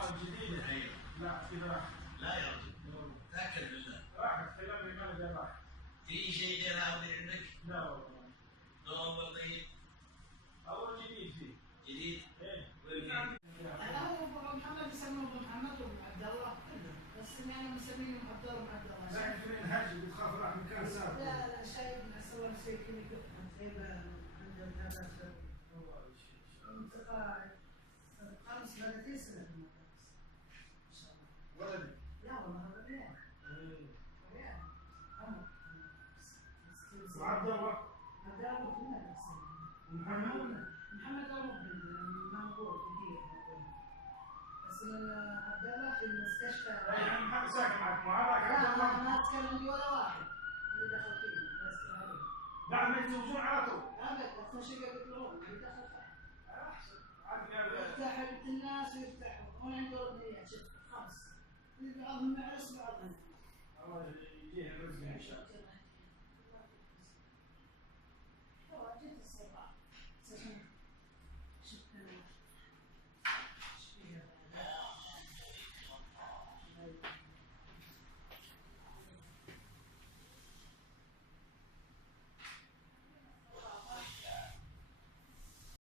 جديدة. ايوه. لا كذا. لا يا رجل. تاكد بالله. راحت كلامي ما له راح. في شيء غير هذا عندك؟ لا والله. نوفل طيب؟ أول جديد فيه. جديد؟ إيه. أنا هو أبو محمد يسمونه أبو محمد وعبد الله بس إني أنا مسمينه عبد الله وعبد الله. زين في منهج بتخاف راح مكان سابق. لا لا شيء أسوي شيء كذا هيبة عند هذا انتقال 35 سنة في المدرسة. إن شاء الله. ولدي. لا والله هذا ريال. ريال. عمر. وعبد الله. عبد الله في المدرسة. محمد. محمد المقبل منقول كثير بس عبد الله في المستشفى. يعني محمد ساكن معك معاك عبد لا الله. ما اتكلم لي ولا واحد اللي دخل فيه بس عليه. بعد ما يتزوجون على طول. ابد اكثر شيء يطلعون اللي دخل فيه. احسن. عاد يفتح الناس ويفتحوا هون عنده ربنيات شوف خمس. بعضهم مع رسم بعضهم. الله يجيه الرزق.